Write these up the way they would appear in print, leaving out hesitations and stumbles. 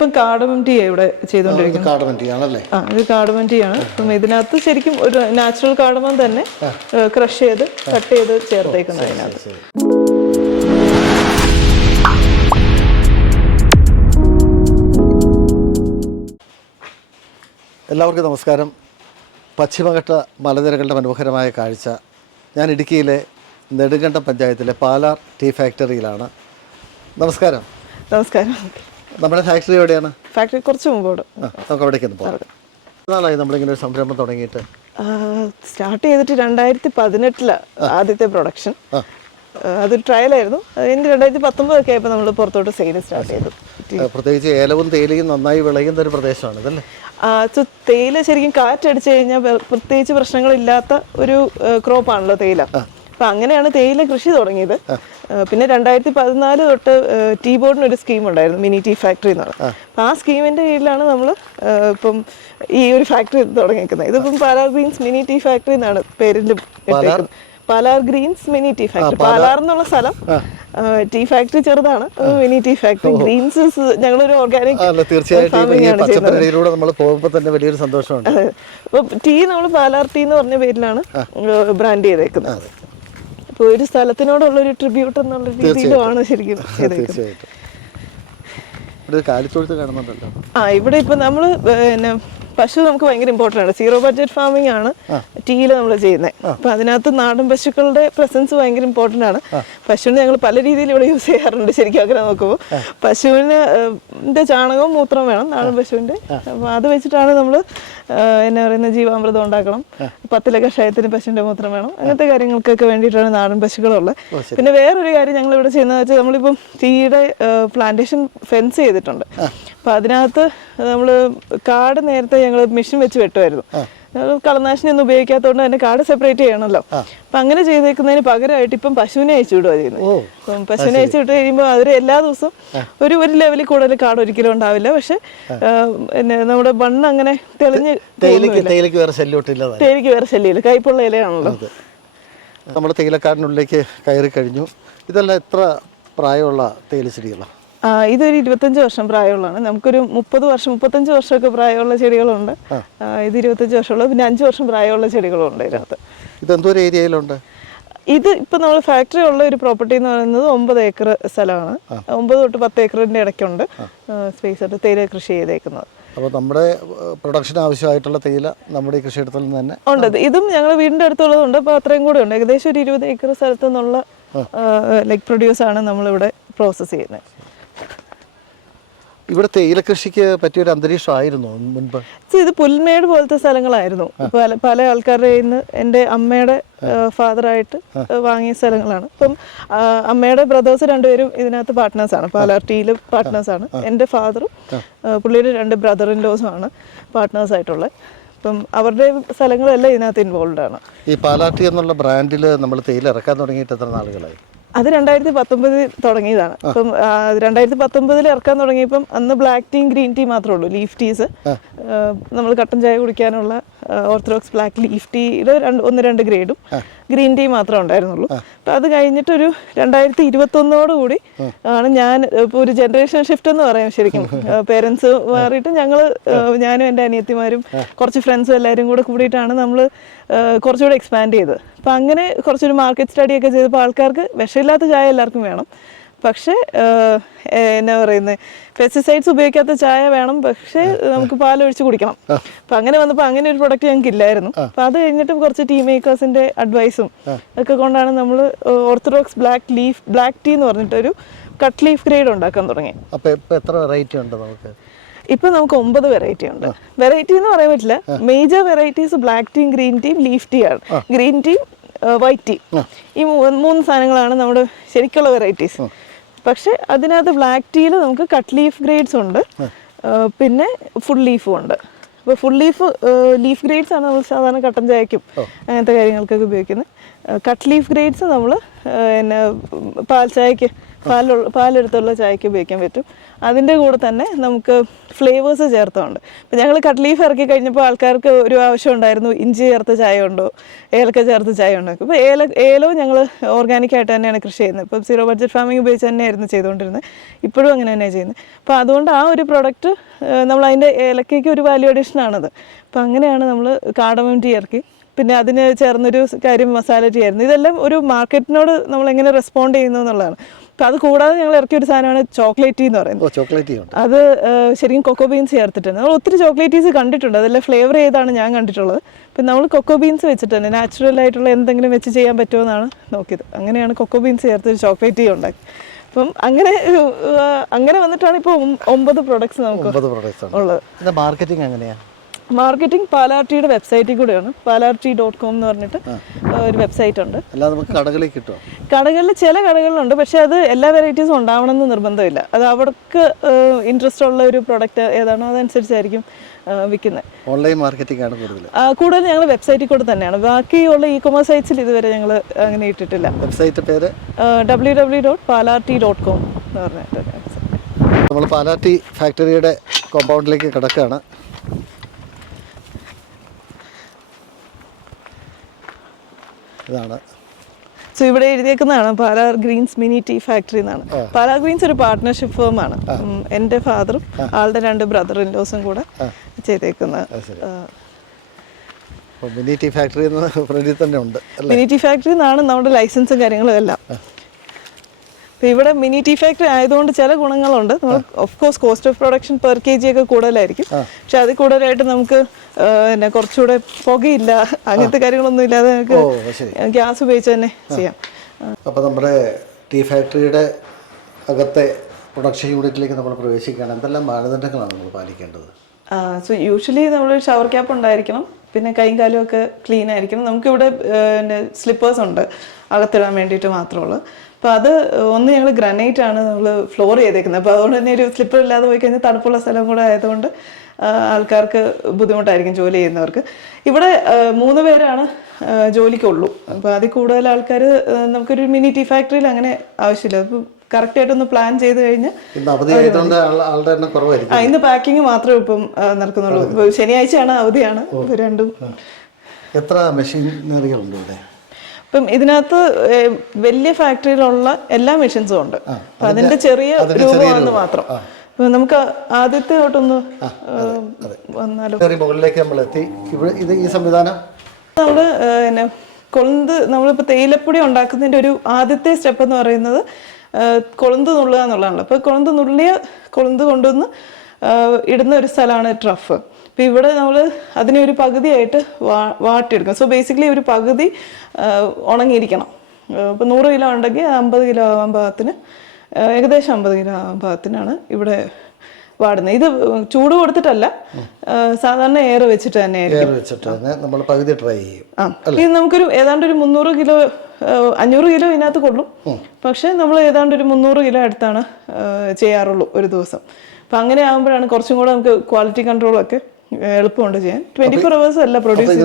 ഇതിപ്പം cardamom tea ഇവിടെ ചെയ്തുകൊണ്ടിരിക്കുന്നത്. ഇത് കാർഡമം ടീ ആണ്. അപ്പം ഇതിനകത്ത് ശരിക്കും ഒരു നാച്ചുറൽ കാർഡമം തന്നെ ക്രഷ് ചെയ്ത് കട്ട് ചെയ്ത് ചേർത്തേക്കുന്നത് അതിനകത്ത്. എല്ലാവർക്കും നമസ്കാരം. പശ്ചിമഘട്ട മലനിരകളുടെ മനോഹരമായ കാഴ്ച. ഞാൻ ഇടുക്കിയിലെ നെടുങ്കണ്ടം പഞ്ചായത്തിലെ പാലാർ ടീ ഫാക്ടറിയിലാണ്. നമസ്കാരം. നമസ്കാരം. നമ്മുടെ ഫാക്ടറി എവിടെയാണ്? ഫാക്ടറി കുറച്ച് മുമ്പോട്ട്. നമുക്ക് അവിടേക്ക് ഒന്ന് പോകാം. നാളായി നമ്മളിങ്ങനെ ഒരു സംരംഭം തുടങ്ങിയിട്ട്? സ്റ്റാർട്ട് ചെയ്തിട്ട് 2018 ആദ്യത്തെ പ്രൊഡക്ഷൻ. അതൊരു ട്രയലായിരുന്നു. അത് കഴിഞ്ഞ് 2019 ആയപ്പോൾ നമ്മൾ പുറത്തോട്ട് സെയിൽ സ്റ്റാർട്ട് ചെയ്തു. പ്രത്യേകിച്ച് ഏലവും തേയിലയും നന്നായി വിളയുന്ന ഒരു പ്രദേശമാണ് ഇതല്ലേ? തേയില ശരിക്കും കാറ്റടിച്ചു കഴിഞ്ഞാൽ പ്രത്യേകിച്ച് പ്രശ്നങ്ങളില്ലാത്ത ഒരു ക്രോപ്പാണല്ലോ തേയില. അപ്പം അങ്ങനെയാണ് തേയില കൃഷി തുടങ്ങിയത്. പിന്നെ 2014 തൊട്ട് ടീ ബോർഡിന് ഒരു സ്കീം ഉണ്ടായിരുന്നു, മിനി ടീ ഫാക്ടറി എന്ന് പറയുന്നത്. അപ്പം ആ സ്കീമിൻ്റെ കീഴിലാണ് നമ്മൾ ഇപ്പം ഈ ഒരു ഫാക്ടറി തുടങ്ങിയിരിക്കുന്നത്. ഇതിപ്പം Palar greens mini tea factory എന്നാണ് പേരിൽ ഇട്ടേക്കുന്നത്. Palar greens mini tea factory. Palar എന്നുള്ള സ്ഥലം, ടീ ഫാക്ടറി ചെറുതാണ്, മിനി ടീ ഫാക്ടറി. ഗ്രീൻസ് ഞങ്ങളൊരു ഓർഗാനിക് ഫാമിംഗ് ആണ് ചെയ്യുന്നത്. അപ്പോൾ ടീ നമ്മൾ പാലാർ ടീ എന്ന് പറഞ്ഞ പേരിലാണ് ബ്രാൻഡ് ചെയ്തേക്കുന്നത്. അപ്പോൾ ഒരു സ്ഥലത്തിനോടുള്ളൊരു ട്രിബ്യൂട്ട് എന്നുള്ള രീതിയിലുമാണ് ശരിക്കും ചെയ്തേക്കുന്നത്. ഇവിടെ ഇപ്പം നമ്മൾ പിന്നെ പശു നമുക്ക് ഭയങ്കര ഇമ്പോർട്ടൻ്റ് ആണ്. സീറോ ബഡ്ജറ്റ് ഫാമിംഗ് ആണ് ടീയിൽ നമ്മൾ ചെയ്യുന്നത്. അപ്പം അതിനകത്ത് നാടൻ പശുക്കളുടെ പ്രസൻസ് ഭയങ്കര ഇമ്പോർട്ടൻ്റ് ആണ്. പശുവിനെ ഞങ്ങൾ പല രീതിയിൽ ഇവിടെ യൂസ് ചെയ്യാറുണ്ട്. ശരിക്കും അങ്ങനെ നോക്കുമ്പോൾ പശുവിൻ്റെ ചാണകവും മൂത്രം വേണം, നാടൻ പശുവിൻ്റെ. അപ്പം അത് വെച്ചിട്ടാണ് നമ്മൾ എന്നാ പറയുന്നത്, ജീവാമൃതം ഉണ്ടാക്കണം. 10 കഷായത്തിന് പശുവിൻ്റെ മൂത്രം വേണം. അങ്ങനത്തെ കാര്യങ്ങൾക്കൊക്കെ വേണ്ടിയിട്ടാണ് നാടൻ പശുക്കളുള്ളത്. പിന്നെ വേറൊരു കാര്യം ഞങ്ങൾ ഇവിടെ ചെയ്യുന്നത് വെച്ചാൽ നമ്മളിപ്പം ടീയുടെ പ്ലാന്റേഷൻ ഫെൻസ് ചെയ്തിട്ടുണ്ട്. അപ്പം അതിനകത്ത് നമ്മൾ കാട് നേരത്തെ ഞങ്ങൾ മെഷീൻ വെച്ച് വെട്ടുമായിരുന്നു. കളനാശിനി ഒന്നും ഉപയോഗിക്കാത്തതുകൊണ്ട് തന്നെ കാട് സെപ്പറേറ്റ് ചെയ്യണമല്ലോ. അപ്പം അങ്ങനെ ചെയ്തേക്കുന്നതിന് പകരമായിട്ട് ഇപ്പം പശുവിനെ അയച്ചു വിടുക ചെയ്യുന്നത്. അപ്പം പശുവിനെ അയച്ചു വിട്ട് കഴിയുമ്പോൾ അവർ എല്ലാ ദിവസവും ഒരു ലെവലിൽ കൂടുതൽ കാട് ഒരിക്കലും ഉണ്ടാവില്ല. പക്ഷെ നമ്മുടെ മണ്ണ് അങ്ങനെ തെളിഞ്ഞ് തേയിലക്ക് വേറെ ശല്യമില്ല, കയ്പുള്ള ഇലയാണല്ലോ. നമ്മുടെ തേയിലക്കാടിനുള്ളിലേക്ക് കയറി കഴിഞ്ഞു. ഇതെല്ലാം എത്ര പ്രായമുള്ള തേയില ചെടികളാണ്? ഇതൊരു 25 വർഷം പ്രായമുള്ളതാണ്. നമുക്കൊരു 35 വർഷമൊക്കെ പ്രായമുള്ള ചെടികളുണ്ട്. ഇത് 25 വർഷമുള്ള, പിന്നെ 5 വർഷം പ്രായമുള്ള ചെടികളുണ്ട് ഇതിനകത്ത്. ഇതെന്തോരം ഏരിയയിലുണ്ട്? ഇത് ഇപ്പം നമ്മൾ ഫാക്ടറി ഉള്ള ഒരു പ്രോപ്പർട്ടി എന്ന് പറയുന്നത് 9 ഏക്കർ സ്ഥലമാണ്. 9 തൊട്ട് 10 ഏക്കറിൻ്റെ ഇടയ്ക്കുണ്ട് സ്പേസ് ആയിട്ട് തേയില കൃഷി ചെയ്തേക്കുന്നത്. അപ്പോൾ നമ്മുടെ പ്രൊഡക്ഷൻ ആവശ്യമായിട്ടുള്ള തേയില നമ്മുടെ ഈ കൃഷിയിടത്തിൽ നിന്ന് തന്നെ ഉണ്ട്. ഇതും ഞങ്ങൾ വീടിൻ്റെ അടുത്തുള്ളതുണ്ട്. അപ്പോൾ അത്രയും കൂടെ ഉണ്ട്. ഏകദേശം ഒരു 20 ഏക്കർ സ്ഥലത്തു നിന്നുള്ള ലൈക്ക് പ്രൊഡ്യൂസാണ് നമ്മളിവിടെ പ്രോസസ്സ് ചെയ്യുന്നത്. ഇവിടെ തേയില കൃഷിക്ക് പറ്റിയൊരു അന്തരീക്ഷമായിരുന്നു മുൻപ്? ഇത് പുൽമേട് പോലത്തെ സ്ഥലങ്ങളായിരുന്നു. പല ആൾക്കാരുടെ കയ്യിൽ നിന്ന് എൻ്റെ അമ്മയുടെ ഫാദറായിട്ട് വാങ്ങിയ സ്ഥലങ്ങളാണ്. ഇപ്പം അമ്മയുടെ ബ്രദേഴ്സ് 2 പേരും ഇതിനകത്ത് പാർട്ട്നേഴ്സാണ്, പാലാർ ടീയിൽ പാർട്ട്നേഴ്സാണ്. എൻ്റെ ഫാദറും പുള്ളിയുടെ 2 ബ്രദർ ഇൻ ലോസും ആണ് പാർട്ട്നേഴ്സായിട്ടുള്ളത്. അപ്പം അവരുടെ സ്ഥലങ്ങളെല്ലാം ഇതിനകത്ത് ഇൻവോൾവ് ആണ്. ഈ പാലാർ ടീ എന്നുള്ള ബ്രാൻഡിൽ നമ്മൾ തേയില ഇറക്കാൻ തുടങ്ങിയിട്ട് എത്ര നാളുകളായി? അത് 2019 തുടങ്ങിയതാണ്. അപ്പം 2019 ഇറക്കാൻ തുടങ്ങിയപ്പം അന്ന് ബ്ലാക്ക് ടീ ഗ്രീൻ ടീ മാത്രമേ ഉള്ളൂ. ലീഫ് ടീസ് നമ്മൾ കട്ടൻ ചായ കുടിക്കാനുള്ള ഓർത്തഡോക്സ് ബ്ലാക്ക് ലീഫ് ടീയുടെ 1-2 ഗ്രേഡും ഗ്രീൻ ടീ മാത്രമേ ഉണ്ടായിരുന്നുള്ളൂ. അപ്പം അത് കഴിഞ്ഞിട്ടൊരു 2021 ആണ് ഞാൻ ഇപ്പോൾ ഒരു ജനറേഷൻ ഷിഫ്റ്റ് എന്ന് പറയാം ശരിക്കും. പേരൻസ് മാറിയിട്ട് ഞാനും എൻ്റെ അനിയത്തിമാരും കുറച്ച് ഫ്രണ്ട്സും എല്ലാവരും കൂടിയിട്ടാണ് നമ്മൾ കുറച്ചുകൂടെ എക്സ്പാൻഡ് ചെയ്തത്. അപ്പം അങ്ങനെ കുറച്ചൊരു മാർക്കറ്റ് സ്റ്റഡിയൊക്കെ ചെയ്തപ്പോൾ ആൾക്കാർക്ക് വിഷമില്ലാത്ത ചായ എല്ലാവർക്കും വേണം. പക്ഷേ എന്നാ പറയുന്നത്, പെസ്റ്റിസൈഡ്സ് ഉപയോഗിക്കാത്ത ചായ വേണം, പക്ഷേ നമുക്ക് പാലൊഴിച്ച് കുടിക്കണം. അപ്പം അങ്ങനെ വന്നപ്പോൾ അങ്ങനെ ഒരു പ്രൊഡക്റ്റ് ഞങ്ങൾക്ക് ഇല്ലായിരുന്നു. അപ്പം അത് കഴിഞ്ഞിട്ട് കുറച്ച് ടീ മേക്കേഴ്സിൻ്റെ അഡ്വൈസും ഒക്കെ കൊണ്ടാണ് നമ്മൾ ഓർത്തഡോക്സ് ബ്ലാക്ക് ടീ എന്ന് പറഞ്ഞിട്ടൊരു കട്ട് ലീഫ് ഗ്രേഡ് ഉണ്ടാക്കാൻ തുടങ്ങി. അപ്പോൾ എത്ര വെറൈറ്റി ഉണ്ട് നമുക്ക്? ഇപ്പം നമുക്ക് 9 വെറൈറ്റി ഉണ്ട്. വെറൈറ്റി എന്ന് പറയാൻ പറ്റില്ല. Major varieties black tea, green tea, leaf tea ആണ്. ഗ്രീൻ ടീ, വൈറ്റ് ടീ, ഈ 3 സാധനങ്ങളാണ് നമ്മുടെ ശരിക്കുള്ള വെറൈറ്റീസ്. പക്ഷെ അതിനകത്ത് ബ്ലാക്ക് ടീയിൽ നമുക്ക് കട്ട് ലീഫ് ഗ്രേഡ്സ് ഉണ്ട്, പിന്നെ ഫുൾ ലീഫും ഉണ്ട്. അപ്പോൾ ഫുൾ ലീഫ് ഗ്രേഡ്സ് ആണ് നമ്മൾ സാധാരണ കട്ടൻ ചായക്കും അങ്ങനത്തെ കാര്യങ്ങൾക്കൊക്കെ ഉപയോഗിക്കുന്നത്. കട്ട് ലീഫ് ഗ്രേഡ്സ് നമ്മൾ പിന്നെ പാൽ ചായക്ക് പാലെടുത്തുള്ള ചായക്ക് ഉപയോഗിക്കാൻ പറ്റും. അതിൻ്റെ കൂടെ തന്നെ നമുക്ക് ഫ്ലേവേഴ്സ് ചേർത്തുണ്ട്. ഇപ്പം ഞങ്ങൾ കട്ട് ലീഫ് ഇറക്കി കഴിഞ്ഞപ്പോൾ ആൾക്കാർക്ക് ഒരു ആവശ്യം ഉണ്ടായിരുന്നു, ഇഞ്ചി ചേർത്ത ചായ ഉണ്ടോ, ഏലക്ക ചേർത്ത ചായ ഉണ്ടോ. ഇപ്പോൾ ഏലവും ഞങ്ങൾ ഓർഗാനിക്കായിട്ട് തന്നെയാണ് കൃഷി ചെയ്യുന്നത്. ഇപ്പം സീറോ ബഡ്ജറ്റ് ഫാമിംഗ് ഉപയോഗിച്ച് തന്നെയായിരുന്നു ചെയ്തുകൊണ്ടിരുന്നത്, ഇപ്പോഴും അങ്ങനെ തന്നെയാണ് ചെയ്യുന്നത്. അപ്പോൾ അതുകൊണ്ട് ആ ഒരു പ്രൊഡക്റ്റ് നമ്മൾ അതിൻ്റെ ഏലക്കയ്ക്ക് ഒരു വാല്യൂ അഡീഷനാണത്. അപ്പോൾ അങ്ങനെയാണ് നമ്മൾ കാർഡമം ടീ ഇറക്കി. പിന്നെ അതിന് ചേർന്നൊരു കാര്യം മസാല ടീ ആയിരുന്നു. ഇതെല്ലാം ഒരു മാർക്കറ്റിനോട് നമ്മൾ എങ്ങനെ റെസ്പോണ്ട് ചെയ്യുന്നു എന്നുള്ളതാണ്. അപ്പോൾ അത് കൂടാതെ ഞങ്ങൾ ഇറക്കിയ ഒരു സാധനമാണ് ചോക്ലേറ്റ് ടീ എന്ന് പറയുന്നത്. ചോക്ലേറ്റ് ടീ അത് ശരിക്കും കൊക്കോ ബീൻസ് ചേർത്തിട്ടുണ്ട്. നമ്മൾ ഒത്തിരി ചോക്ലേറ്റ് ടീസ് കണ്ടിട്ടുണ്ട്, അതെല്ലാം ഫ്ലേവർ ചെയ്താണ് ഞാൻ കണ്ടിട്ടുള്ളത്. പിന്നെ നമ്മൾ കൊക്കോ ബീൻസ് വെച്ചിട്ട് തന്നെ നാച്ചുറൽ ആയിട്ടുള്ള എന്തെങ്കിലും വെച്ച് ചെയ്യാൻ പറ്റുമോ എന്നാണ് നോക്കിയത്. അങ്ങനെയാണ് കൊക്കോ ബീൻസ് ചേർത്ത് ഒരു ചോക്ലേറ്റ് ടീ ഉണ്ടാക്കി. അപ്പം അങ്ങനെ വന്നിട്ടാണ് ഇപ്പോൾ 9 പ്രൊഡക്ട്സ് നമുക്ക് ഉള്ളത്. മാർക്കറ്റിംഗ് എങ്ങനെയാണ്? മാർക്കറ്റിംഗ് പാലാർട്ടിയുടെ വെബ്സൈറ്റിൽ കൂടെയാണ്. palarti.com എന്ന് പറഞ്ഞിട്ട് ഒരു വെബ്സൈറ്റ് ഉണ്ട്. അല്ലാതെ നമുക്ക് കടകളിൽ കിട്ടുമോ? കടകളിൽ ചില കടകളിലുണ്ട്, പക്ഷേ അത് എല്ലാ വെറൈറ്റീസും ഉണ്ടാവണമെന്ന് നിർബന്ധമില്ല. അത് അവർക്ക് ഇൻട്രസ്റ്റ് ഉള്ള ഒരു പ്രൊഡക്റ്റ് ഏതാണോ അതനുസരിച്ചായിരിക്കും വിൽക്കുന്നത്. ഓൺലൈൻ മാർക്കറ്റിംഗ് ആണ് കൂടുതൽ. കൂടുതൽ ഞങ്ങൾ വെബ്സൈറ്റിൽ കൂടെ തന്നെയാണ്. ബാക്കിയുള്ള ഇ-കൊമേഴ്സ് സൈറ്റ്സിൽ ഇതുവരെ ഞങ്ങൾ അങ്ങനെ ഇട്ടിട്ടില്ല. വെബ്സൈറ്റ് പേര് www.palarti.com എന്ന് പറഞ്ഞിട്ട്. നമ്മൾ പാലാർട്ടി ഫാക്ടറിയുടെ കോമ്പൗണ്ടിലേക്ക് കിടക്കുകയാണ്. ഇതാണ്. സോ ഇവിടെ എഴുതിയേക്കുന്നതാണ് Palar greens mini tea factory എന്നാണ്. പാലാർ ഗ്രീൻസ് ഒരു പാർട്ട്ണർഷിപ്പ് ഫേമാണ്. എൻ്റെ ഫാദറും ആളുടെ 2 ബ്രദർ ഇൻലോസും കൂടെ ചെയ്തേക്കുന്നത്. മിനി ടീ ഫാക്ടറി തന്നെ ഉണ്ട്. മിനി ടീ ഫാക്ടറി എന്നാണ് നമ്മുടെ ലൈസൻസും കാര്യങ്ങളും എല്ലാം. അപ്പോൾ ഇവിടെ മിനി ടീ ഫാക്ടറി ആയതുകൊണ്ട് ചില ഗുണങ്ങളുണ്ട്. നമ്മൾ of course cost of production per kg ഒക്കെ കൂടുതലായിരിക്കും. പക്ഷെ അതിൽ കൂടുതലായിട്ട് നമുക്ക് പിന്നെ കുറച്ചുകൂടെ പുകയില്ല, അങ്ങനത്തെ കാര്യങ്ങളൊന്നും ഇല്ലാതെ നമുക്ക് ഗ്യാസ് ഉപയോഗിച്ച് തന്നെ ചെയ്യാം. അപ്പോൾ നമ്മുടെ ടീ ഫാക്ടറിയുടെ അകത്തെ പ്രൊഡക്ഷൻ യൂണിറ്റിലേക്ക് നമ്മൾ പ്രവേശിക്കുകയാണ്. എന്തെല്ലാം മാനദണ്ഡങ്ങളാണ് നമ്മൾ പാലിക്കേണ്ടത്? സോ യൂഷ്വലി നമ്മൾ ഷവർ ക്യാപ്പ് ഉണ്ടായിരിക്കണം, പിന്നെ കൈയും കാലും ഒക്കെ ക്ലീൻ ആയിരിക്കണം. നമുക്കിവിടെ സ്ലിപ്പേഴ്സ് ഉണ്ട് അകത്തിടാൻ വേണ്ടിയിട്ട് മാത്രമുള്ളൂ. അപ്പോൾ അത് ഒന്ന് ഞങ്ങൾ ഗ്രാനൈറ്റ് ആണ് നമ്മൾ ഫ്ലോർ ചെയ്തേക്കുന്നത്. അപ്പോൾ അതുകൊണ്ട് തന്നെ ഒരു സ്ലിപ്പർ ഇല്ലാതെ പോയി കഴിഞ്ഞാൽ തണുപ്പുള്ള സ്ഥലം കൂടെ ആയതുകൊണ്ട് ആൾക്കാർക്ക് ബുദ്ധിമുട്ടായിരിക്കും ജോലി ചെയ്യുന്നവർക്ക്. ഇവിടെ 3 പേരാണ് ജോലിക്കുള്ളൂ. അപ്പോൾ അതിൽ കൂടുതൽ ആൾക്കാർ നമുക്കൊരു മിനി ടീ ഫാക്ടറിയിൽ അങ്ങനെ ആവശ്യമില്ല. അപ്പോൾ കറക്റ്റായിട്ടൊന്ന് പ്ലാൻ ചെയ്ത് കഴിഞ്ഞാൽ ഇന്ന് പാക്കിങ് മാത്രമേ ഇപ്പം നടക്കുന്നുള്ളൂ. ശനിയാഴ്ചയാണ് അവധിയാണ്. രണ്ടും. എത്ര മെഷീനറികളുണ്ട് ഇവിടെ? ഇപ്പം ഇതിനകത്ത് വലിയ ഫാക്ടറിയിലുള്ള എല്ലാ മെഷീൻസും ഉണ്ട്. അപ്പം അതിൻ്റെ ചെറിയ രൂപമാണെന്ന് മാത്രം. അപ്പം നമുക്ക് ആദ്യത്തെ തൊട്ടൊന്ന് വന്നാലും മുകളിലേക്ക് നമ്മൾ എത്തി. ഈ സംവിധാനം നമ്മൾ പിന്നെ നമ്മളിപ്പോൾ തേയിലപ്പൊടി ഉണ്ടാക്കുന്നതിൻ്റെ ഒരു ആദ്യത്തെ സ്റ്റെപ്പ് എന്ന് പറയുന്നത് കൊളുന്ത് നുള്ളുക എന്നുള്ളതാണല്ലോ. അപ്പോൾ കൊളുന്ത് കൊണ്ടുവന്ന് ഇടുന്ന ഒരു സ്ഥലമാണ് ട്രഫ്. അപ്പോൾ ഇവിടെ നമ്മൾ അതിനെ ഒരു പകുതിയായിട്ട് വാട്ടിയെടുക്കും. സോ ബേസിക്കലി ഒരു പകുതി ഉണങ്ങിയിരിക്കണം. ഇപ്പോൾ 100 കിലോ ഉണ്ടെങ്കിൽ 50 കിലോ ആവാൻ പാകത്തിന്, ഏകദേശം 50 കിലോ ആവാൻ പാകത്തിനാണ് ഇവിടെ വാടുന്നത്. ഇത് ചൂട് കൊടുത്തിട്ടല്ല, സാധാരണ എയർ വെച്ചിട്ട് തന്നെ ആയിരിക്കും. ഇത് നമുക്കൊരു ഏതാണ്ട് ഒരു 300 കിലോ 500 കിലോ ഇതിനകത്ത് കൊള്ളും. പക്ഷേ നമ്മൾ ഏതാണ്ട് ഒരു 300 കിലോ അടുത്താണ് ചെയ്യാറുള്ളൂ ഒരു ദിവസം. അപ്പം അങ്ങനെ ആകുമ്പോഴാണ് കുറച്ചും കൂടെ നമുക്ക് ക്വാളിറ്റി കൺട്രോളൊക്കെ എളുപ്പമുണ്ട് ചെയ്യാൻ. 24 hours അല്ല പ്രൊഡ്യൂസ്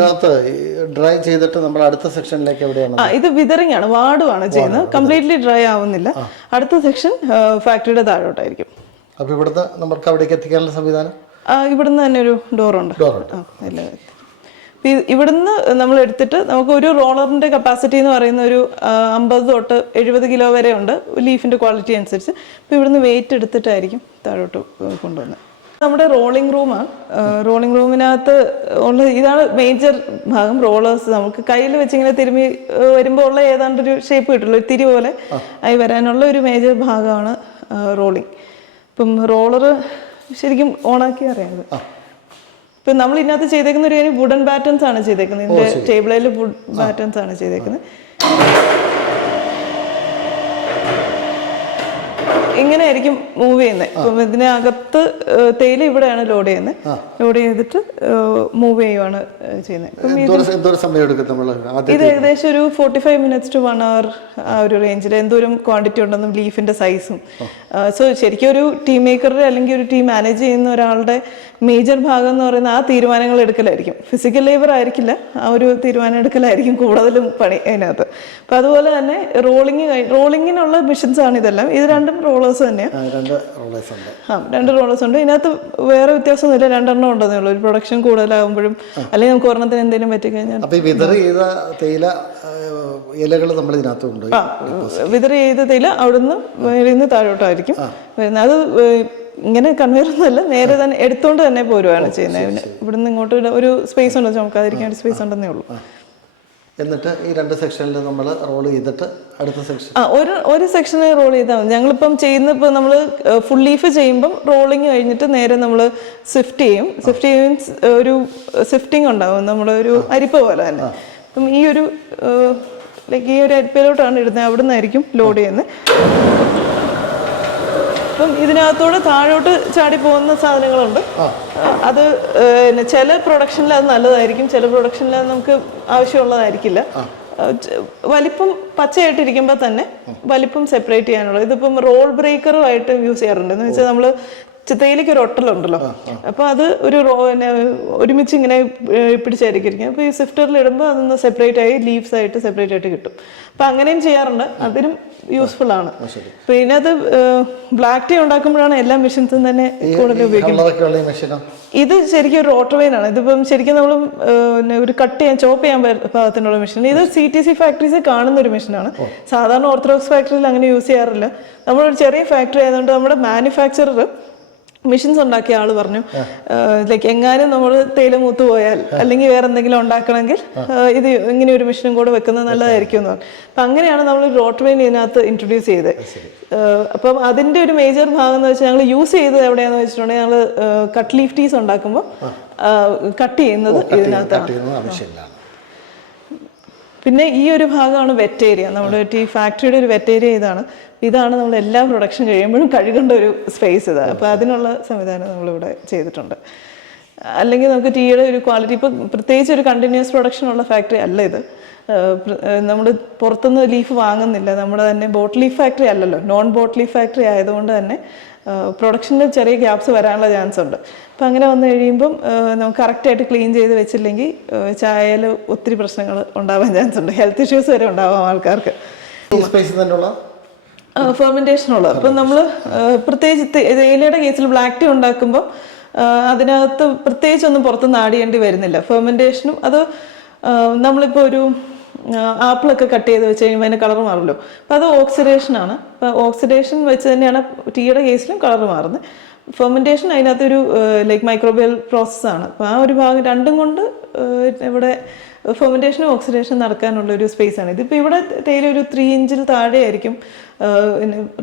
ഡ്രൈ ചെയ്തിട്ട് നമ്മൾ അടുത്ത സെക്ഷനിലേക്ക് എവിടെയാണ്? ഇത് വിതറിംഗ് ആണ്, വാടുവാണ് ചെയ്യുന്നത്. കംപ്ലീറ്റ്ലി ഡ്രൈ ആവുന്നില്ല. അടുത്ത സെക്ഷൻ ഫാക്ടറിയുടെ താഴോട്ടായിരിക്കും. അപ്പോൾ ഇവിടുന്ന് നമുക്ക് അവിടേക്ക് എത്തിക്കാനുള്ള സംവിധാനം ഇവിടുന്ന് തന്നെ ഒരു ഡോറുണ്ട്. ഇവിടുന്ന് നമ്മൾ എടുത്തിട്ട് നമുക്ക് ഒരു റോളറിന്റെ കപ്പാസിറ്റി എന്ന് പറയുന്ന ഒരു 50 തൊട്ട് 70 കിലോ വരെ ഉണ്ട് ലീഫിന്റെ ക്വാളിറ്റി അനുസരിച്ച്. അപ്പോൾ ഇവിടുന്ന് വെയിറ്റ് എടുത്തിട്ടായിരിക്കും താഴോട്ട് കൊണ്ടുവന്നത്. നമ്മുടെ റോളിംഗ് റൂമാണ്. റോളിംഗ് റൂമിനകത്ത് ഇതാണ് മേജർ ഭാഗം. റോളേഴ്സ് നമുക്ക് കയ്യിൽ വെച്ചിങ്ങനെ തിരുമ്മി വരുമ്പോൾ ഉള്ള ഏതാണ്ടൊരു ഷേപ്പ് കിട്ടുള്ളൂ, ഒരു തിരി പോലെ ആയി വരാനുള്ള ഒരു മേജർ ഭാഗമാണ് റോളിംഗ്. ഇപ്പം റോളർ ശരിക്കും ഓണാക്കി അറിയാം. ഇപ്പം നമ്മൾ ഇതിനകത്ത് ചെയ്തേക്കുന്ന ഒരു വുഡൻ പാറ്റേൺസ് ആണ് ചെയ്തേക്കുന്നത്. ഇതിൻ്റെ ടേബിളിൽ വുഡ് പാറ്റേൺസ് ആണ് ചെയ്തേക്കുന്നത്. ഇങ്ങനെയായിരിക്കും മൂവ് ചെയ്യുന്നത്. ഇപ്പം ഇതിനകത്ത് തേയില ഇവിടെയാണ് ലോഡ് ചെയ്യുന്നത്. ലോഡ് ചെയ്തിട്ട് മൂവ് ചെയ്യുവാണ് ചെയ്യുന്നത്. ഇത് ഏകദേശം ഒരു 45 minutes to 1 hour ആ ഒരു റേഞ്ചിൽ എന്തോരം ക്വാണ്ടിറ്റി ഉണ്ടെന്നും ലീഫിന്റെ സൈസും. സോ ശരിക്കും ഒരു ടീം മേക്കറുടെ അല്ലെങ്കിൽ ഒരു ടീം മാനേജ് ചെയ്യുന്ന ഒരാളുടെ മേജർ ഭാഗം എന്ന് പറയുന്നത് ആ തീരുമാനങ്ങൾ എടുക്കലായിരിക്കും. ഫിസിക്കൽ ലേബർ ആയിരിക്കില്ല, ആ ഒരു തീരുമാനം എടുക്കലായിരിക്കും കൂടുതലും പണി അതിനകത്ത്. അപ്പം അതുപോലെ തന്നെ റോളിങ്ങിനുള്ള മെഷീൻസ് ആണ് ഇതെല്ലാം. ഇത് രണ്ടും റോളേഴ്സ് തന്നെയാണ്. 2 റോളേഴ്സ് ഉണ്ട്. ഇതിനകത്ത് വേറെ വ്യത്യാസമൊന്നുമില്ല, 2 എണ്ണം ഉണ്ടെന്നേ ഉള്ളൂ. ഒരു പ്രൊഡക്ഷൻ കൂടുതലാകുമ്പോഴും അല്ലെങ്കിൽ നമുക്ക് ഒരെണ്ണത്തിന് എന്തെങ്കിലും പറ്റിക്കഴിഞ്ഞാൽ വിതർ ചെയ്ത തേയില അവിടുന്ന് മേലിന്ന് താഴോട്ടായിരിക്കും വരുന്നത്. അത് ഇങ്ങനെ കൺവെയറൊന്നുമല്ല, നേരെ തന്നെ എടുത്തോണ്ട് തന്നെ പോരുവാണ് ചെയ്യുന്നത്. ഇവിടുന്ന് ഇങ്ങോട്ട് ഒരു സ്പേസ് ഉണ്ട്, നമുക്കതിരിക്കാൻ ഒരു സ്പേസ് ഉണ്ടെന്നേ ഉള്ളൂ. എന്നിട്ട് ഈ 2 സെക്ഷനിൽ നമ്മൾ റോൾ ചെയ്തിട്ട് അടുത്ത സെക്ഷൻ ഒരു സെക്ഷനെ റോൾ ചെയ്താൽ മതി. ഞങ്ങളിപ്പം ചെയ്യുന്ന നമ്മൾ ഫുൾ ലീഫ് ചെയ്യുമ്പം റോളിങ് കഴിഞ്ഞിട്ട് നേരെ നമ്മൾ സ്വിഫ്റ്റ് ചെയ്യും. ഒരു സ്വിഫ്റ്റിംഗ് ഉണ്ടാവും, നമ്മളൊരു അരിപ്പ പോലെ തന്നെ. അപ്പം ഈ ഒരു ഈ ഒരു അരിപ്പയിലോട്ടാണ് ഇടുന്നത്, അവിടെ നിന്നായിരിക്കും ലോഡ് ചെയ്യുന്നത്. അപ്പം ഇതിനകത്തോടെ താഴോട്ട് ചാടി പോകുന്ന സാധനങ്ങളുണ്ട്. അത് ചില പ്രൊഡക്ഷനിൽ അത് നല്ലതായിരിക്കും, ചില പ്രൊഡക്ഷനിൽ അത് നമുക്ക് ആവശ്യമുള്ളതായിരിക്കില്ല. വലിപ്പം പച്ചയായിട്ടിരിക്കുമ്പോൾ തന്നെ വലിപ്പം സെപ്പറേറ്റ് ചെയ്യാനുള്ളത്. ഇതിപ്പം റോൾ ബ്രേക്കറുമായിട്ട് യൂസ് ചെയ്യാറുണ്ട്. എന്ന് വെച്ചാൽ നമ്മൾ തേയിലയ്ക്ക് ഒരു ഒട്ടലുണ്ടല്ലോ, അപ്പോൾ അത് ഒരു ഒരുമിച്ച് ഇങ്ങനെ പിടിച്ചായിരിക്കും. അപ്പോൾ ഈ സ്വിഫ്റ്ററിൽ ഇടുമ്പോൾ അതൊന്ന് സെപ്പറേറ്റ് ആയി ലീവ്സ് ആയിട്ട് സെപ്പറേറ്റ് ആയിട്ട് കിട്ടും. അപ്പം അങ്ങനെയും ചെയ്യാറുണ്ട്, അതിനും യൂസ്ഫുൾ ആണ്. പിന്നെ അത് ബ്ലാക്ക് ടീ ഉണ്ടാക്കുമ്പോഴാണ് എല്ലാ മെഷീൻസും തന്നെ കൂടുതൽ ഉപയോഗിക്കുന്നത്. ഇത് ശരിക്കും ഒരു റോട്ടർവെയിനാണ്. ഇതിപ്പം ശരിക്കും നമ്മൾ ഒരു ചോപ്പ് ചെയ്യാൻ പാകത്തിനുള്ള മെഷീൻ. ഇത് CTC ഫാക്ടറീസിൽ കാണുന്ന ഒരു മെഷീനാണ്. സാധാരണ ഓർത്തഡോക്സ് ഫാക്ടറിയിൽ അങ്ങനെ യൂസ് ചെയ്യാറില്ല. നമ്മളൊരു ചെറിയ ഫാക്ടറി ആയതുകൊണ്ട് നമ്മുടെ മാനുഫാക്ചറർ മെഷീൻസ് ഉണ്ടാക്കിയ ആള് പറഞ്ഞു, ലൈക്ക് എങ്ങാനും നമ്മൾ തേയില മൂത്ത് പോയാൽ അല്ലെങ്കിൽ വേറെ എന്തെങ്കിലും ഉണ്ടാക്കണമെങ്കിൽ ഇത് ഇങ്ങനെ ഒരു മെഷീനും കൂടെ വെക്കുന്നത് നല്ലതായിരിക്കും എന്ന് പറഞ്ഞു. അപ്പം അങ്ങനെയാണ് നമ്മൾ റോട്ടർവെയിൻ ഇതിനകത്ത് ഇൻട്രൊഡ്യൂസ് ചെയ്തത്. അപ്പം അതിൻ്റെ ഒരു മേജർ ഭാഗം എന്ന് വെച്ചാൽ ഞങ്ങൾ യൂസ് ചെയ്തത് എവിടെയാണെന്ന് വെച്ചിട്ടുണ്ടെങ്കിൽ ഞങ്ങൾ കട്ട് ലീഫ് ടീസ് ഉണ്ടാക്കുമ്പോൾ കട്ട് ചെയ്യുന്നത് ഇതിനകത്താണ്. പിന്നെ ഈ ഒരു ഭാഗമാണ് വെറ്റ് ഏരിയ. നമ്മുടെ ടീ ഫാക്ടറിയുടെ ഒരു വെറ്റ് ഏരിയ ഇതാണ് നമ്മൾ എല്ലാ പ്രൊഡക്ഷൻ കഴിയുമ്പോഴും കഴുകേണ്ട ഒരു സ്പേസ് ഇതാണ്. അപ്പോൾ അതിനുള്ള സംവിധാനം നമ്മളിവിടെ ചെയ്തിട്ടുണ്ട്. അല്ലെങ്കിൽ നമുക്ക് ടീയുടെ ഒരു ക്വാളിറ്റി, ഇപ്പോൾ പ്രത്യേകിച്ച് ഒരു കണ്ടിന്യൂസ് പ്രൊഡക്ഷൻ ഉള്ള ഫാക്ടറി അല്ല ഇത്. നമ്മൾ പുറത്തുനിന്ന് ലീഫ് വാങ്ങുന്നില്ല, നമ്മുടെ തന്നെ ബോട്ട് ലീഫ് ഫാക്ടറി അല്ലല്ലോ, നോൺ ബോട്ട് ലീഫ് ഫാക്ടറി ആയതുകൊണ്ട് തന്നെ പ്രൊഡക്ഷനിൽ ചെറിയ ഗ്യാപ്സ് വരാനുള്ള ചാൻസ് ഉണ്ട്. അപ്പം അങ്ങനെ വന്നു കഴിയുമ്പം നമുക്ക് കറക്റ്റായിട്ട് ക്ലീൻ ചെയ്ത് വെച്ചില്ലെങ്കിൽ ചായയിൽ ഒത്തിരി പ്രശ്നങ്ങൾ ഉണ്ടാവാൻ ചാൻസ് ഉണ്ട്. ഹെൽത്ത് ഇഷ്യൂസ് വരെ ഉണ്ടാവാം ആൾക്കാർക്ക്. ഫെർമെൻറ്റേഷനുള്ള അപ്പം നമ്മൾ പ്രത്യേകിച്ച് തേയിലയുടെ കേസിൽ ബ്ലാക്ക് ടീ ഉണ്ടാക്കുമ്പോൾ അതിനകത്ത് പ്രത്യേകിച്ചൊന്നും പുറത്തുനിന്ന് ആഡ് വരുന്നില്ല. ഫെർമെൻറ്റേഷനും അത് നമ്മളിപ്പോൾ ഒരു ആപ്പിളൊക്കെ കട്ട് ചെയ്ത് വെച്ച് കഴിയുമ്പോൾ അതിൻ്റെ കളർ മാറുമല്ലോ. അപ്പോൾ അത് ഓക്സിഡേഷനാണ്. അപ്പോൾ ഓക്സിഡേഷൻ വെച്ച് തന്നെയാണ് ടീയുടെ കേസിലും കളർ മാറുന്നത്. ഫെർമെൻറ്റേഷൻ അതിനകത്തൊരു ലൈക്ക് മൈക്രോബിയൽ പ്രോസസ്സാണ്. അപ്പോൾ ആ ഒരു ഭാഗം രണ്ടും കൊണ്ട് ഇവിടെ ഫെർമെൻറ്റേഷനും ഓക്സിഡേഷനും നടക്കാനുള്ളൊരു സ്പേസാണ്. ഇതിപ്പോൾ ഇവിടെ തേയില ഒരു 3 ഇഞ്ചിൽ താഴെ ആയിരിക്കും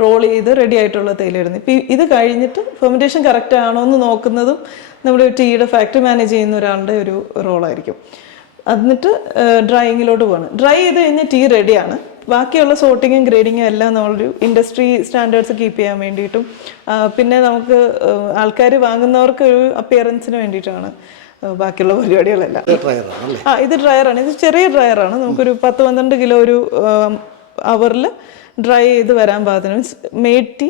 റോൾ ചെയ്ത് റെഡി ആയിട്ടുള്ള തേയില ഇടുന്നത്. ഇപ്പോൾ ഇത് കഴിഞ്ഞിട്ട് ഫെർമെൻറ്റേഷൻ കറക്റ്റ് ആണോ എന്ന് നോക്കുന്നതും നമ്മുടെ ടീയുടെ ഫാക്ടറി മാനേജ് ചെയ്യുന്ന ഒരാളുടെ ഒരു റോളായിരിക്കും. എന്നിട്ട് ഡ്രൈയിങ്ങിലോട്ട് പോകണം. ഡ്രൈ ചെയ്ത് കഴിഞ്ഞാൽ ടീ റെഡിയാണ്. ബാക്കിയുള്ള സോർട്ടിങ്ങും ഗ്രേഡിങ്ങും എല്ലാം നമ്മളൊരു ഇൻഡസ്ട്രി സ്റ്റാൻഡേർഡ്സ് കീപ്പ് ചെയ്യാൻ വേണ്ടിയിട്ടും പിന്നെ നമുക്ക് ആൾക്കാർ വാങ്ങുന്നവർക്ക് ഒരു അപ്പിയറൻസിന് വേണ്ടിയിട്ടാണ് ബാക്കിയുള്ള പരിപാടികളെല്ലാം. ഇത് ഡ്രയറാണ്. ഇത് ചെറിയ ഡ്രയറാണ്. നമുക്കൊരു 10-12 കിലോ ഒരു അവറിൽ ഡ്രൈ ചെയ്ത് വരാൻ പാകത്തിന്, മെയ്ഡ് ടീ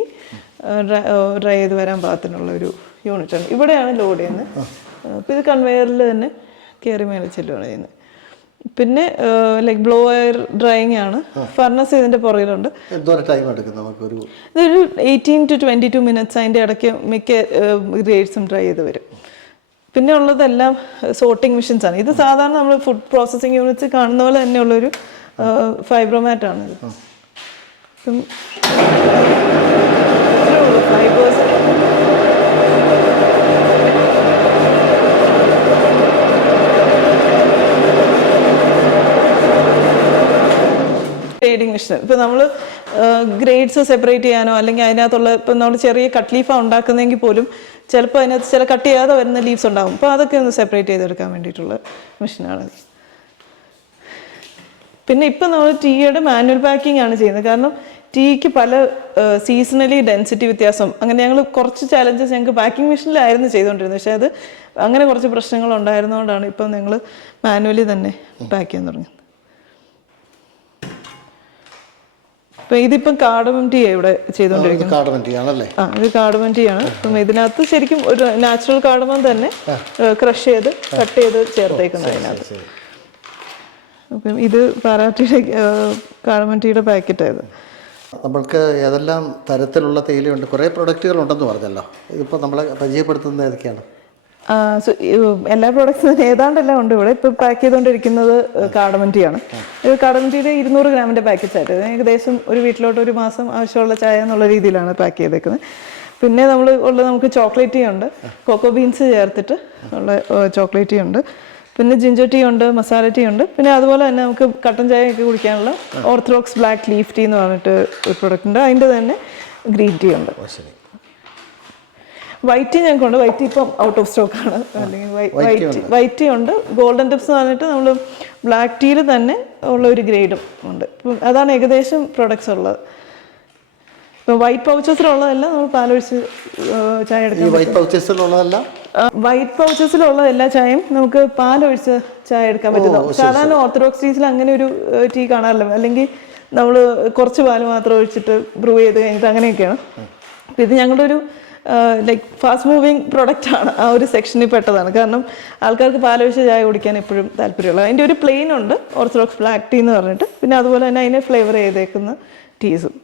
ഡ്രൈ ചെയ്ത് വരാൻ പാകത്തിനുള്ള ഒരു യൂണിറ്റാണ്. ഇവിടെയാണ് ലോഡ് ചെയ്യുന്നത്. അപ്പോൾ ഇത് കൺവെയറിൽ തന്നെ കയറി മേലെ ചെല്ലുകയാണ് ചെയ്യുന്നത്. പിന്നെ ലൈക്ക് ബ്ലോ എയർ ഡ്രൈയിങ് ആണ്. ഫർണസ് ഇതിൻ്റെ പുറകിലുണ്ട്. ഇതൊരു 18 to 22 minutes അതിൻ്റെ ഇടയ്ക്ക് മിക്ക ഗ്രേഡ്സും ഡ്രൈ ചെയ്ത് വരും. പിന്നെ ഉള്ളതെല്ലാം സോർട്ടിങ് മെഷീൻസ് ആണ്. ഇത് സാധാരണ നമ്മൾ ഫുഡ് പ്രോസസ്സിങ് യൂണിറ്റ്സ് കാണുന്ന പോലെ തന്നെയുള്ളൊരു ഫൈബ്രോമാറ്റാണ് ഇത്. Fibres grading machine. ഇപ്പോൾ നമ്മൾ ഗ്രേഡ്സ് സെപ്പറേറ്റ് ചെയ്യാനോ അല്ലെങ്കിൽ അതിനകത്തുള്ള ഇപ്പം നമ്മൾ ചെറിയ കട്ട് ലീഫാണ് ഉണ്ടാക്കുന്നതെങ്കിൽ പോലും ചിലപ്പോൾ അതിനകത്ത് ചില കട്ട് ചെയ്യാതെ വരുന്ന ലീവ്സ് ഉണ്ടാകും. അപ്പോൾ അതൊക്കെ ഒന്ന് സെപ്പറേറ്റ് ചെയ്തെടുക്കാൻ വേണ്ടിയിട്ടുള്ള മെഷീനാണ്. പിന്നെ ഇപ്പം നമ്മൾ ടീയുടെ മാനുവൽ പാക്കിംഗ് ആണ് ചെയ്യുന്നത്. കാരണം ടീക്ക് പല സീസണലി ഡെൻസിറ്റി വ്യത്യാസം അങ്ങനെ ഞങ്ങൾ കുറച്ച് ചാലഞ്ചസ് ഞങ്ങൾക്ക് പാക്കിംഗ് മെഷീനിലായിരുന്നു ചെയ്തുകൊണ്ടിരുന്നത്. പക്ഷേ അത് അങ്ങനെ കുറച്ച് പ്രശ്നങ്ങൾ ഉണ്ടായിരുന്നതുകൊണ്ടാണ് ഇപ്പം ഞങ്ങൾ മാനുവലി തന്നെ പാക്ക് ചെയ്യാൻ തുടങ്ങിയത്. ഇപ്പം ഇതിപ്പം കാർഡമം ടീ ഇവിടെ ചെയ്തുകൊണ്ടിരിക്കുന്നത്. ഇത് കാർഡമം ടീ ആണ്. അപ്പം ഇതിനകത്ത് ശരിക്കും ഒരു നാച്ചുറൽ കാർഡമം തന്നെ ക്രഷ് ചെയ്ത് കട്ട് ചെയ്ത് ചേർത്തേക്കുന്നത് അതിനകത്ത്. അപ്പം ഇത് പാരാട്ടിയുടെ കാർഡമം ടീയുടെ പാക്കറ്റായത്. നമ്മൾക്ക് ഏതെല്ലാം തരത്തിലുള്ള തേയിലയുണ്ട്? കുറേ പ്രൊഡക്റ്റുകൾ ഉണ്ടെന്ന് പറഞ്ഞല്ലോ. ഇതിപ്പോൾ നമ്മളെ പരിചയപ്പെടുത്തുന്നത് ഏതൊക്കെയാണ്? എല്ലാ പ്രോഡക്ട്സും ഏതാണ്ടെല്ലാം ഉണ്ട് ഇവിടെ. ഇപ്പോൾ പാക്ക് ചെയ്തുകൊണ്ടിരിക്കുന്നത് കാർഡമം ടീ ആണ്. ഇത് കാർഡമം ടീയുടെ 200 ഗ്രാമിൻ്റെ പാക്കറ്റ്സ് ആയിട്ട് ഏകദേശം ഒരു വീട്ടിലോട്ട് ഒരു മാസം ആവശ്യമുള്ള ചായ എന്നുള്ള രീതിയിലാണ് പാക്ക് ചെയ്തേക്കുന്നത്. പിന്നെ നമുക്ക് ചോക്ലേറ്റ് ടീ ഉണ്ട്, കൊക്കോ ബീൻസ് ചേർത്തിട്ട് ഉള്ള ചോക്ലേറ്റ് ടീ ഉണ്ട്, പിന്നെ ജിഞ്ചർ ടീ ഉണ്ട്, മസാല ടീ ഉണ്ട്. പിന്നെ അതുപോലെ തന്നെ നമുക്ക് കട്ടൻ ചായ ഒക്കെ കുടിക്കാനുള്ള ഓർത്തഡോക്സ് ബ്ലാക്ക് ലീഫ് ടീ എന്ന് പറഞ്ഞിട്ട് ഒരു പ്രൊഡക്റ്റ് ഉണ്ട്. അതിൻ്റെ തന്നെ ഗ്രീൻ ടീ ഉണ്ട്. വൈറ്റ് ടീ ഞങ്ങൾക്കുണ്ട്. വൈറ്റ് ടീ ഇപ്പം ഔട്ട് ഓഫ് സ്റ്റോക്കാണ്. അല്ലെങ്കിൽ വൈറ്റ് ടീ ഉണ്ട്. ഗോൾഡൻ ടിപ്സ് എന്ന് പറഞ്ഞിട്ട് നമ്മൾ ബ്ലാക്ക് ടീയിൽ തന്നെ ഉള്ള ഒരു ഗ്രേഡും ഉണ്ട്. ഇപ്പം അതാണ് ഏകദേശം പ്രൊഡക്ട്സ് ഉള്ളത്. ഇപ്പം വൈറ്റ് പൗച്ചസിലുള്ളതെല്ലാം നമ്മൾ പാലൊഴിച്ച് ചായ എടുക്കാം. വൈറ്റ് പൗച്ചസിലുള്ള എല്ലാ ചായയും നമുക്ക് പാലൊഴിച്ച് ചായ എടുക്കാൻ പറ്റുന്നു. സാധാരണ ഓർത്തഡോക്സ് ടീസിൽ അങ്ങനെ ഒരു ടീ കാണാറില്ല. അല്ലെങ്കിൽ നമ്മൾ കുറച്ച് പാല് മാത്രം ഒഴിച്ചിട്ട് ബ്രൂ ചെയ്ത് കഴിഞ്ഞിട്ട് അങ്ങനെയൊക്കെയാണ്. അപ്പം ഇത് ഞങ്ങളുടെ ഒരു ലൈക്ക് ഫാസ്റ്റ് മൂവിങ് പ്രൊഡക്റ്റാണ്. ആ ഒരു സെക്ഷനിൽ പെട്ടതാണ്. കാരണം ആൾക്കാർക്ക് പാലൊഴിച്ച് ചായ കുടിക്കാൻ എപ്പോഴും താല്പര്യമുള്ളത്. അതിൻ്റെ ഒരു പ്ലെയിൻ ഉണ്ട്, ഓർത്തഡോക്സ് ബ്ലാക്ക് ടീ എന്ന് പറഞ്ഞിട്ട്. പിന്നെ അതുപോലെ തന്നെ അതിനെ ഫ്ലേവർ ചെയ്തേക്കുന്ന ടീസും